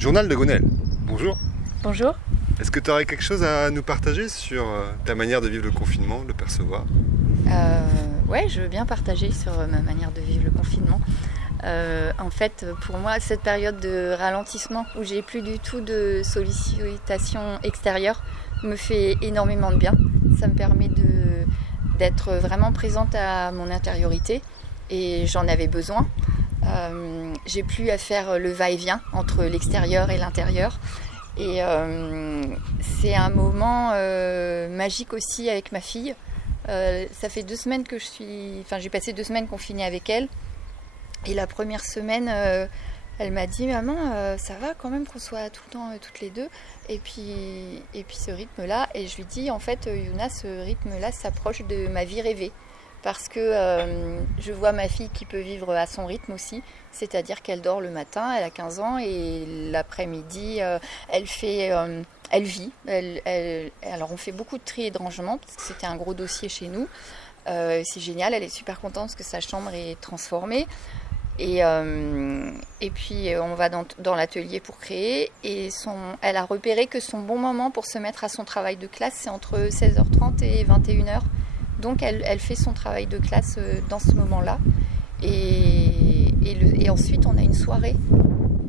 Journal de Gonelle, bonjour. Bonjour. Est-ce que tu aurais quelque chose à nous partager sur ta manière de vivre le confinement, de le percevoir? Ouais, je veux bien partager sur ma manière de vivre le confinement. En fait, pour moi, cette période de ralentissement où j'ai plus du tout de sollicitation extérieure me fait énormément de bien. Ça me permet d'être vraiment présente à mon intériorité et j'en avais besoin. J'ai plus à faire le va-et-vient entre l'extérieur et l'intérieur. Et c'est un moment magique aussi avec ma fille. Ça fait 2 semaines que j'ai passé 2 semaines confinée avec elle. Et la première semaine, elle m'a dit « Maman, ça va quand même qu'on soit tout le temps toutes les deux ?» Et puis ce rythme-là, et je lui dis « En fait, Yuna, ce rythme-là s'approche de ma vie rêvée. » Parce que je vois ma fille qui peut vivre à son rythme aussi, c'est-à-dire qu'elle dort le matin, elle a 15 ans, et l'après-midi, elle vit. Alors on fait beaucoup de tri et de rangement, parce que c'était un gros dossier chez nous. C'est génial, elle est super contente parce que sa chambre est transformée. Et puis on va dans l'atelier pour créer, et elle a repéré que son bon moment pour se mettre à son travail de classe, c'est entre 16h30 et 21h. Donc elle fait son travail de classe dans ce moment-là. Et ensuite on a une soirée.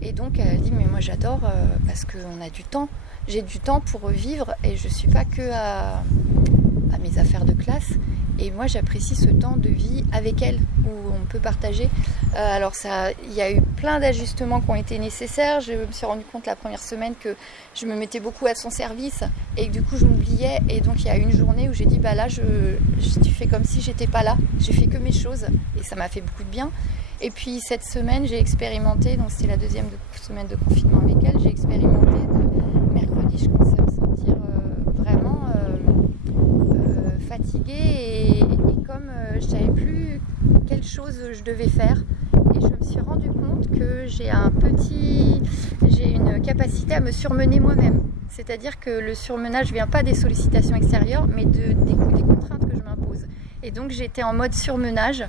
Et donc elle dit mais moi j'adore parce qu'on a du temps. J'ai du temps pour vivre et je ne suis pas que à mes affaires de classe. Et moi j'apprécie ce temps de vie avec elle où on peut partager. Alors il y a eu plein d'ajustements qui ont été nécessaires. Je me suis rendu compte la première semaine que je me mettais beaucoup à son service et que du coup je m'oubliais. Et donc il y a une journée où j'ai dit bah là tu fais comme si j'étais pas là. J'ai fait que mes choses et ça m'a fait beaucoup de bien. Et puis cette semaine j'ai expérimenté, donc c'était la 2e semaine de confinement avec elle, j'ai expérimenté mercredi je commençais à me sentir vraiment fatiguée et comme je ne savais plus quelle chose je devais faire. Et je me suis rendu compte que j'ai une capacité à me surmener moi-même. C'est-à-dire que le surmenage ne vient pas des sollicitations extérieures, mais des contraintes que je m'impose. Et donc j'étais en mode surmenage,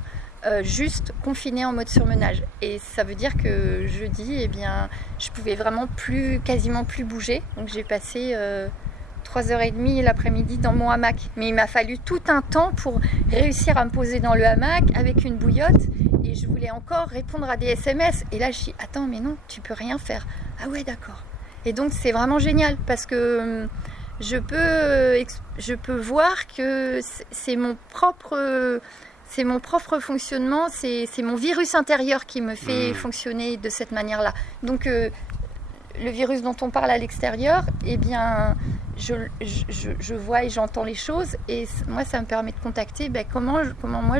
juste confinée en mode surmenage. Et ça veut dire que jeudi, eh bien, je pouvais vraiment quasiment plus bouger. Donc j'ai passé 3h30 l'après-midi dans mon hamac. Mais il m'a fallu tout un temps pour réussir à me poser dans le hamac avec une bouillotte. Et je voulais encore répondre à des SMS. Et là, je dis, attends, mais non, tu peux rien faire. Ah ouais, d'accord. Et donc, c'est vraiment génial parce que je peux voir que c'est mon propre fonctionnement, c'est mon virus intérieur qui me fait fonctionner de cette manière-là. Donc, le virus dont on parle à l'extérieur, eh bien, je vois et j'entends les choses, et moi, ça me permet de contacter comment moi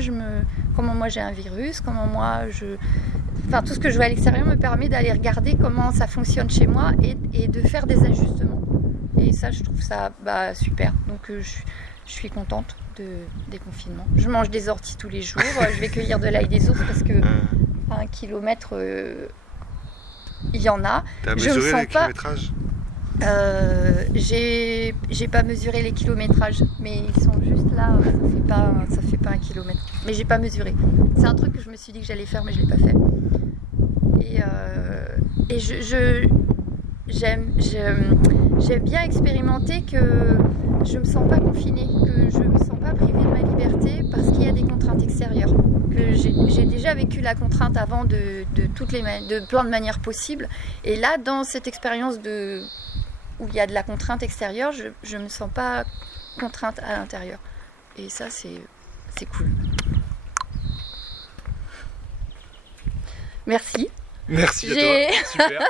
j'ai un virus, tout ce que je vois à l'extérieur me permet d'aller regarder comment ça fonctionne chez moi et de faire des ajustements. Et ça, je trouve ça super. Donc, je suis contente des confinements. Je mange des orties tous les jours, je vais cueillir de l'ail des autres parce que à 1 kilomètre, il y en a. T'as mesuré les kilométrages ? J'ai pas mesuré les kilométrages, mais ils sont juste là, ça fait pas 1 kilomètre. Mais j'ai pas mesuré. C'est un truc que je me suis dit que j'allais faire, mais je l'ai pas fait. Et j'aime bien expérimenter que je me sens pas confinée, que je me sens pas privée de ma liberté parce qu'il y a des contraintes extérieures. Que j'ai déjà vécu la contrainte avant de plein de manières possibles. Et là, dans cette expérience où il y a de la contrainte extérieure, je me sens pas contrainte à l'intérieur. Et ça, c'est cool. Merci. Merci à toi, super.